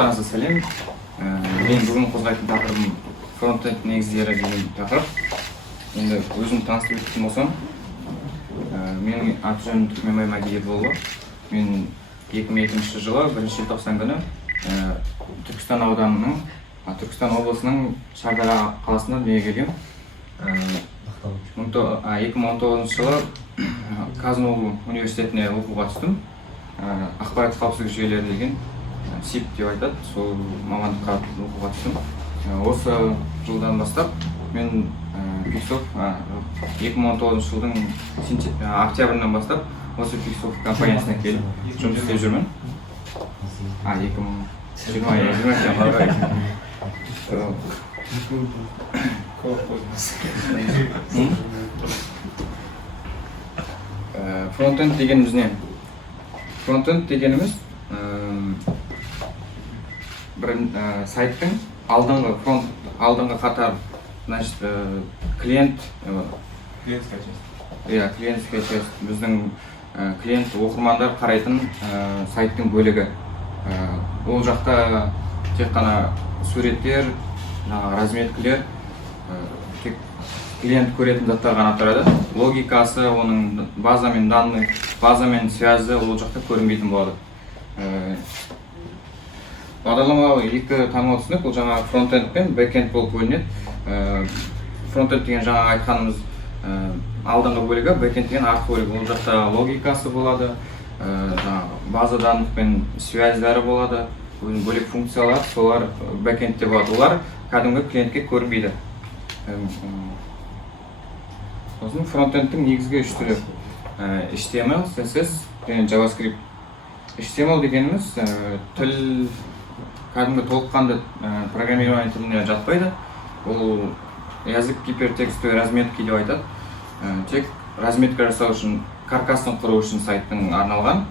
Барлықтарыңызға сәлем. Мен бүгін қозғайтын тақырыбым фронтенд негіздері деген тақырып. Енді өзім таныстырып өтетін болсам, менің аты-жөнім Түркменбай Магедолұлы. Мен 2002 жылы 1 желтоқсан күні Түркістан ауданының, Түркістан облысының Шардара қаласында дүниеге келгем. 2019 жылы Казму университетіне оқуға түстім. Ақпарат қауіпсіздік жүйелері деген СИП деп айтады, сол мамандыққа оқуға түстім. Осы жылдан бастап мен Pixoft 2019 жылдың октябрынан бастап осы Pixoft компаниясына келіп жұмыс істеп жүрмін. 2020 Фронтенд дегеніміз не? Фронтенд дегеніміз бір сайттың алдыңғы қатар, значит, клиентская часть. Біздің клиент оқырмандар қарайтын сайттың бөлігі. Ол жақта тек қана суреттер, разметкілер, тек клиент көретін заттар ғана тұрады. Логикасы, оның базамен связі ол жақта көрінбейтін болады. Бағдарлама екі танымал түсінік, бұл жаңа фронтенд пен бэкенд болып бөлінеді. Фронтенд деген жаңа айтқанымыз алдыңғы бөлігі, бэкенд деген артқы бөлігі. Ол жақта логикасы болады, база данных пен связьдары болады, бөлек функциялар, солар бэкендте болады. Олар кәдімгі клиентке көрінбейді. Сосын фронтендтің негізгі үш түрі: HTML, CSS және JavaScript. HTML дегеніміз тіл кәдімгі толыққанды программирование тіліне жатпайды. Ол язык гипертекстовый разметки деп айтады. Тек разметка жасау үшін, каркасын құру үшін сайттың арналған.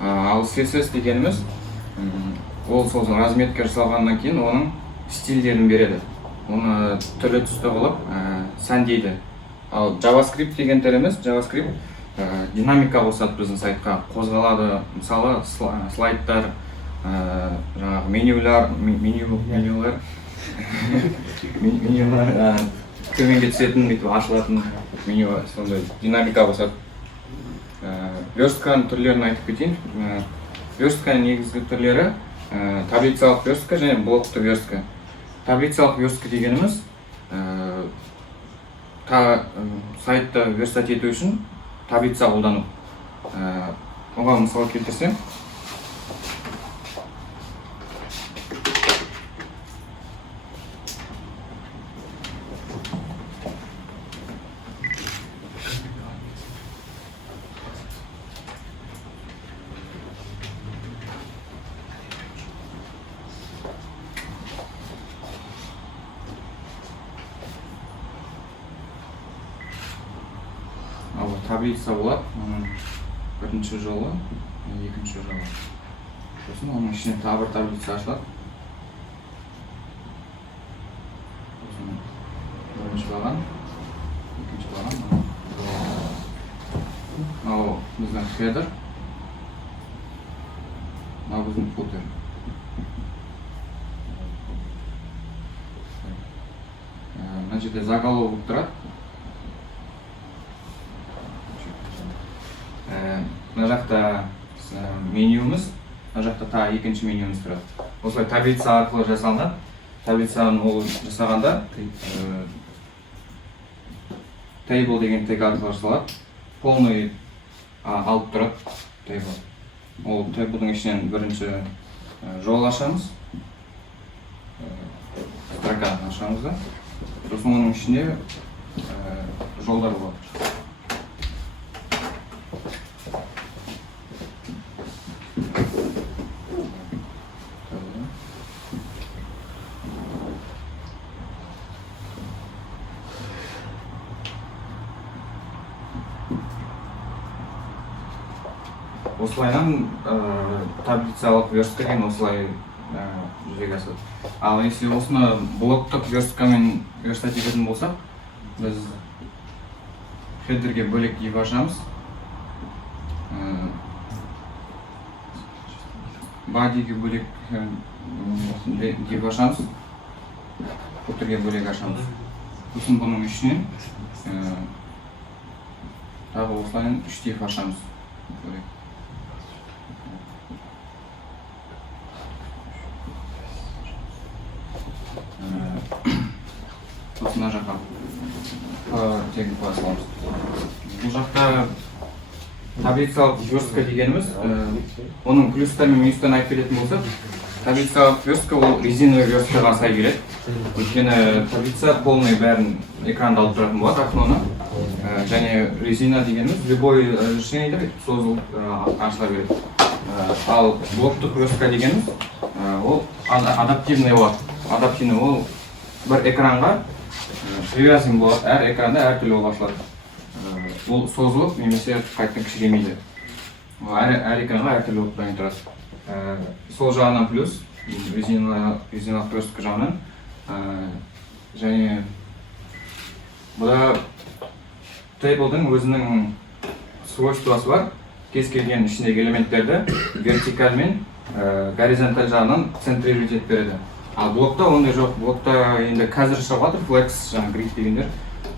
Ал CSS дегеніміз ол сол разметка жасалғаннан кейін оның стильдерін береді. Оны түрлі түсті қылып сәндейді. Ал JavaScript деген тіліміз, JavaScript динамика қосады біздің сайтқа, қозғалады. Мысалы слайдтар, менюлар төменге түсетін, ашылатын меню, сондай динамика қосады. Верстканың түрлерін айтып кетейін. Верстканың негізгі түрлері таблицалық верстка және блокты верстка. Таблицалық верстка дегеніміз сайтты верстать ету үшін таблица қолдану. Оған мысал келтірсем, таблица болады, бірінші жолы, екінші жолы. Сосын оның ішіне табір таблица ашылады. Бірінші баған, екінші баған. Мынау біздің header, мынау біздің footer. Мына жерде заголовок тұрады. Мына жақта менюіміз, мына жақта екінші менюіміз тұрады. Осылай таблица арқылы жасалған. Таблицаны ол жасағанда table деген тег арқылы жасалады. Полный алып тұрады table. Ол table'дың ішінен бірінші жол ашамыз. Строка ашамыз да. Сосын оның ішінде жолдар болады. Осылайнан таблицалық верстка деген осылай жүзеге асады. Ал если осыны блоктық версткамен верстать ететін болсақ, біз хедерге бөлек ив ашамыз. body'ге бөлек div ашамыз, footer'ге бөлек ашамыз. Сосын бұның ішінен тағы осылайын 3 div ашамыз. Сосын мына жаққа тегін қоя саламыз. Бұл жақта таблицалық верстка дегеніміз, оның плюстар мен минустарын айтып беретін болсақ, таблицалық верстка ол резиновый версткаға сай келеді. Өйткені таблица полный бәрін экранда алып тұратын болады окноны. Және резина дегеніміз любой разрешениеде созылып ашыла береді. Ал блоктық верстка дегеніміз ол адаптивный болады. Адаптивный ол бір экранға привязан болады, әр экранда әртүрлі болып ашылады. Ол созылып немесе қайтадан кішіремейді. Әр экранға әртүрлі болып дайын тұрады. Сол жағынан плюс резиналық верстка жағынан. Және бұда тейблдің өзінің свойствосы бар. Кез келген ішіндегі элементтерді вертикаль мен горизонталь жағынан центрировать етіп береді. Ал блокта ондай жоқ. Блокта енді қазір шығып жатыр, flex, grid дегендер.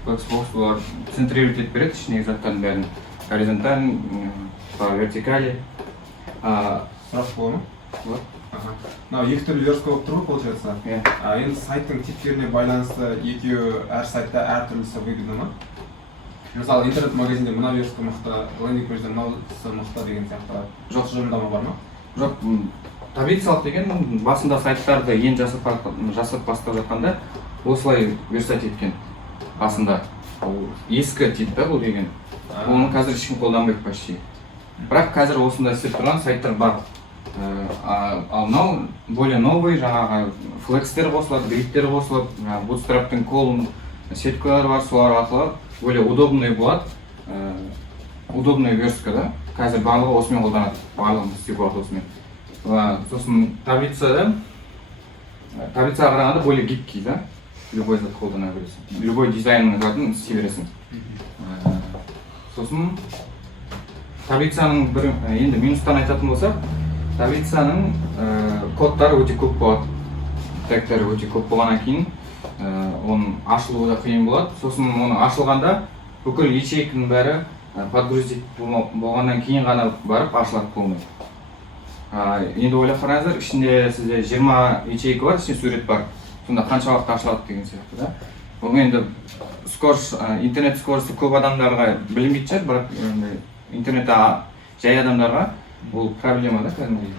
Flex box олар центрировать етіп береді ішіндегі заттардың бәрін. Горизонталь, вертикаль. Сұрақ бола ма? Вот. Мынау екі түрлі верстка болып тұр ғой, получается. Енді сайттың типтеріне байланысты екеуі әр сайтта әр түрлісі выгодно ма? Мысалы интернет-магазинде мына верстка мықты, лендинг-пэйжде мынаусы мықты деген сияқты жоқ тұжырымдама бар ма? Жоқ, таблицалық деген басында сайттарды ең жасап бастап жатқанда осылай верстать еткен басында. Ескі тип та бұл деген. Оны қазір ешкім қолданбайды почти. Бірақ қазір осында істеп тұрған сайттар бар. Ал мынау более новый, жаңағы флекстер қосылады, гридтер қосылып, bootstrap'тың колон сеткалары бар, солар арқылы более удобный болады. Удобный верстка да. Қазір барлығы осымен қолданады. Барлығын істеуге болады осымен. Сосын таблицаға қарағанда более гибкий, да? Любой зат қолдана бересің. Любой дизайнның затын істей бересің. Сосын таблицаның бір енді минустан айтатын болсақ, таблицаның кодтары өте көп болады. Тегтері өте көп болғаннан кейін оның ашылуы да қиын болады. Сосын оның ашылғанда бүкіл ячейканың бәрі подгрузить болғаннан кейін ғана барып ашылады полный. Енді ойлап қараңыздар, ішінде сізде 20 ячейка бар, ішінде сурет бар. Сонда қанша уақытта ашылады деген сияқты да. Бұл енді интернет скоросты көп адамдарға білінбейтін шығар, бірақ интернетте жай адамдарға бұл проблема да кәдімгідей.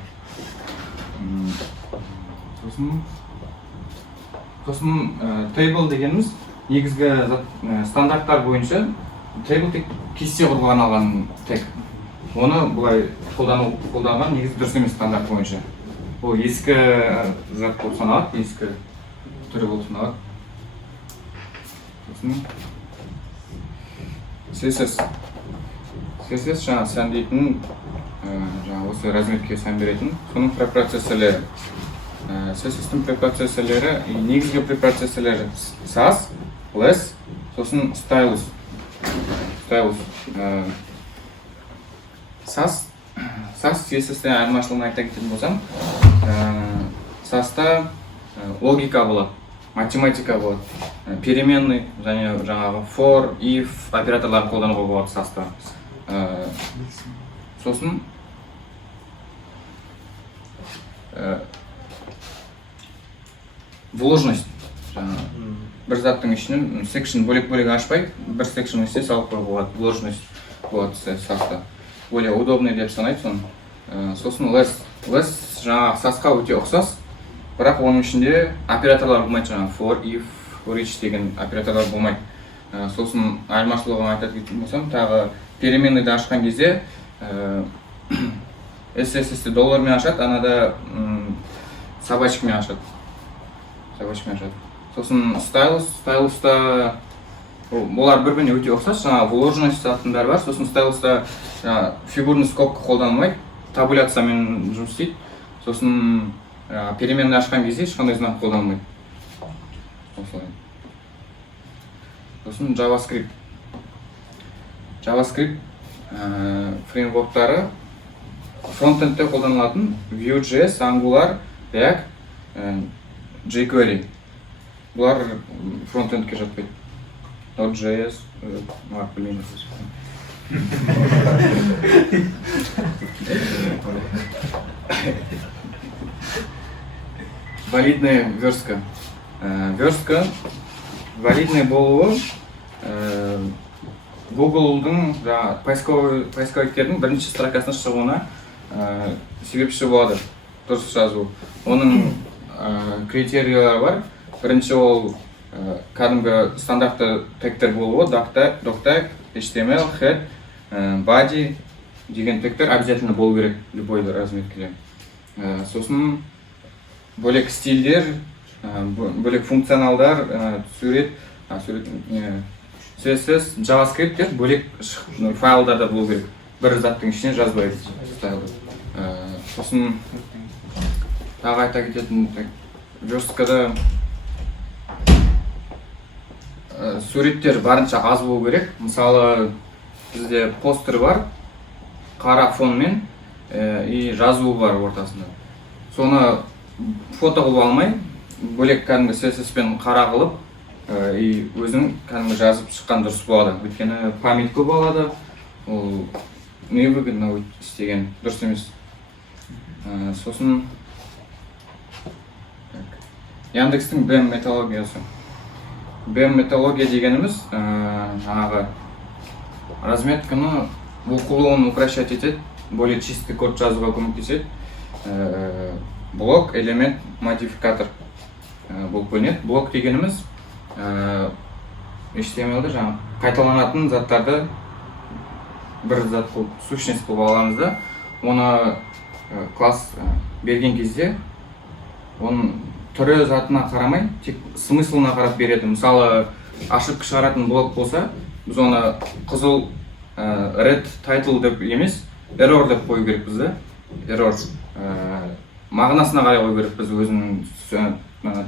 Сосын тейбл дегеніміз негізгі стандарттар бойынша тейбл тек кесте құрылған алған тек. Оны бұлай қолданған негізі дұрыс емес стандарт бойынша. Бұл ескі зат болып саналады, ескі түрі болып саналады. CSS жаңа сән дейтін, осы разметке сән беретін, соның препроцессорлері. CSS-тің препроцессорлері, негізгі препроцессорлері SAS, LESS, сосын Stylus. SAS CSS-тен айырмашылығын айта кететін болсам, SAS-та логика болады, математика болады, переменный және жаңағы for, if операторларын қолдануға болады SAS-та. Сосын вложность. Бір заттың ішінен section бөлек-бөлек ашпай, бір section істе салып қоюға болады, вложность болады SAS-та. Более удобный деп санайды соны. Сосын LESS жаңағы SAS-қа өте ұқсас, бірақ оның ішінде операторлар болмайды, жаңағы for, if, for each деген операторлар болмайды. Сосын айырмашылығын айтып кететін болсам, тағы переменныйды ашқан кезде SSS-ті доллармен ашады, анада собачкамен ашады. Сосын Stylus-та олар бір-біріне өте ұқсас, жаңағы вложность заттың бәрі бар. Сосын Stylus-та фигурный скобка қолданылмайды, табуляциямен жұмыс істейді. Сосын переменный ашқан кезде ешқандай знак қолданылмайды. Сосын JavaScript фреймворктары фронтендте қолданылатын Vue.js, Angular, React, jQuery. Бұлар фронтендке жатпайды. Node.js, білмеймін. Валидная верстка. Верстка валидный болуы Google'дың поисковиктердің бірінші строкасына шығуына себепші болады. Дұрыс жазу. Оның критериялары бар. Бірінші ол кәдімгі стандартты тегтер болуы, doctag, HTML, head, body деген тегтер обязательно болу керек любой разметкеде. Сосын бөлек стильдер, бөлек функционалдар, сурет, CSS, JavaScript бөлек файлдарда болу керек. Бір заттың ішіне жазбайды стайлды. Сосын тағы айта кететін версткада суреттер барынша аз болу керек. Мысалы, бізде постер бар, қара фонмен и жазу бар ортасында. Соны фото қылып алмай, бөлек кәдімгі CSS-пен қара қылып, и өзің кәдімгі жазып шыққан дұрыс болады. Өйткені память көп алады, ол невыгодно істеген дұрыс емес. Сосын Яндекстің BEM методологиясы. BEM методология дегеніміз жаңағы разметканы оқылуын упрощать етеді, более чистый код жазуға көмектеседі. Блок, элемент, модификатор болып бөлінеді. Блок дегеніміз HTML-ді жаңағы қайталанатын заттарды бір зат қылып, сущность қылып аламыз да, оны класс берген кезде оның түрі затына қарамай, тек смыслына қарап береді. Мысалы, ошибка шығаратын блок болса, біз оны қызыл red title деп емес, error деп қою керек біз да. Error мағынасына қарай қою керек біз, өзінің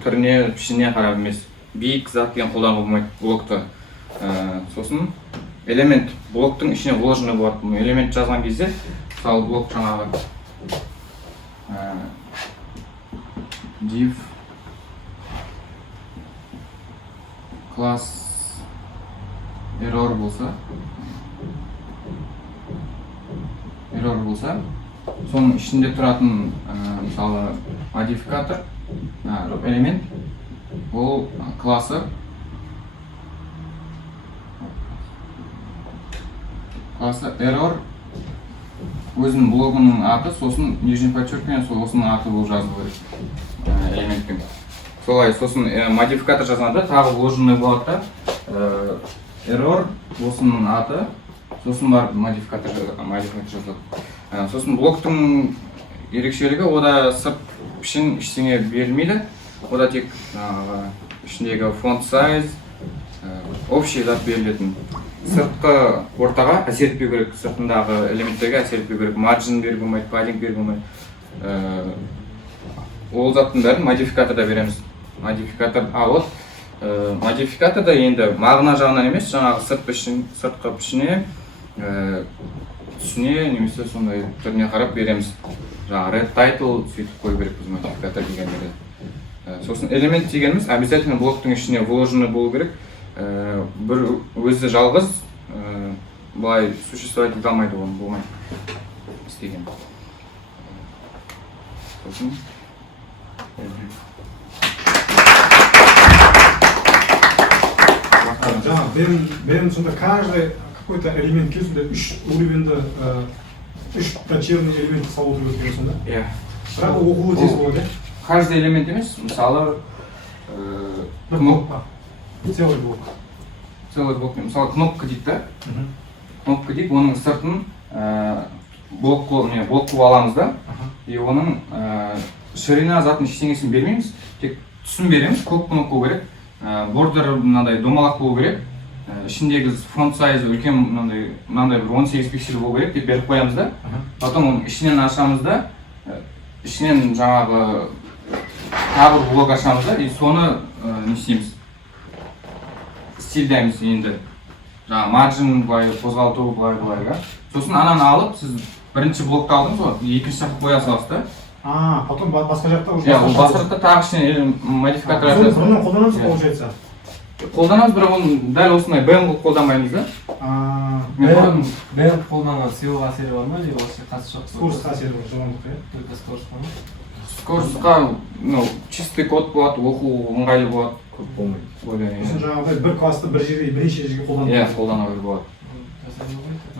түріне, пішіне қарап емес. Биік зат деген қолдануға болмайды блокты. Сосын элемент блоктың ішіне вложены болады. Элемент жазған кезде, мысалы блок жаңағы div класс error болса, соның ішінде тұратын мысалы модификатор, элемент, ол классы error өзінің блогының аты, сосын нижний подчеркивание, осының аты болып жазылу керек элементтің. Солай, сосын модификатор жазғанда тағы вложенный болады да, error осының аты, сосын бар модификатор жазылады. Сосын блоктың ерекшелігі, ода сырт пішін ештеңе берілмейді. Ода тек ішіндегі font size, общий зат берілетін. Сыртқы ортаға әсер етпеу керек, сыртындағы элементтерге әсер етпеу керек, margin беріп болмайды, padding беріп болмайды. Ол заттың бәрін модификаторда береміз. Модификаторда енді мағына жағынан емес, жаңағы сыртқы пішіне, түсіне, немесе сондай түріне қарап береміз. Жаңағы red title сөйтіп қою керек біз модификатор дегендерді. Сосын элемент дегеніміз обязательно блоктың ішіне вложены болу керек. Бір өзі жалғыз былай существовать ете алмайды, оны болмайды істеген. Сосын BEM сонда каждый какой-то элемент сонда үш уровеньді, үш дочерний элемент салу керек сонда? Иә. Бірақ оқуы тез болады. Каждый элемент емес, мысалы целый блок. Целый блок. Мысалы кнопка дейді да. Кнопка дейді, оның сыртын блок қылып аламыз да. И оның ширина затын ештеңесін бермейміз, тек түсін береміз, көп кнопка керек. Бордер мынандай домалақ болу керек. Ішіндегі фонт сайзы үлкен мынандай бір 18 пиксель болу керек деп беріп қоямыз да. Потом оның ішінен ашамыз да, ішінен жаңағы тағы бір блок ашамыз да, и соны не істейміз? Стильдаймыз енді. жаңағы маржин былай қозғалту былай. Сосын ананы алып, сіз бірінші блокты алдыңыз ғой, екінші жаққа қоя саласыз да. Потом басқа жақта уже Иә, басқа жақта тағы кішкене модификатор жасайсыз. Бұрыннан қолданамыз, получается. Қолданамыз, бірақ оны дәл осындай бм қылып қолданбаймыз да. бм қолданған SEO әсері бар ма, или вообще қатысы жоқ? Скоростьқа әсері бар, жылдамдыққа, иә? Только скоростьқа ма? Скоростьқа, чистый код болады, оқу ыңғайлы болады. Көп болмайды. Сосын жаңағыдай бір классты бір жерге, бірнеше жерге қолданып. Иә, қолдана беруге болады.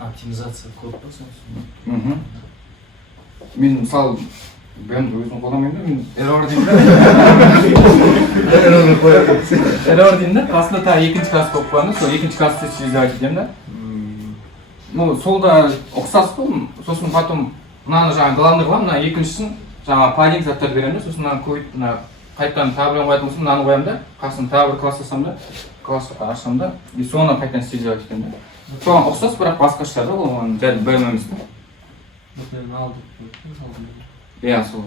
Оптимизация көп па сосын? Мен мысалы бм өзім қолданбаймын да, мен error деймін да. Error деймін да, қасында тағы екінші класс болып қойғанда, сол екінші классты сезіліп етемін да. Ну, сол да ұқсас қой, сосын потом мынаны жаңағы главный қыламын, мына екіншісін жаңағы плагин заттар беремін да, сосын мынаны көбейтіп, мына қайтадан тағы бір қоятын болсам, мынаны қоямын да, қасына тағы бір класс ашамын да, класс ашамын да, и соны қайтадан сезіліп етемін да. Соған ұқсас, бірақ басқаша да, ол дәл бм емес та. Иә, сол.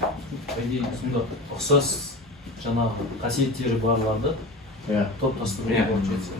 По идее, сонда ұқсас жаңағы қасиеттері барларды топтастыруға получается.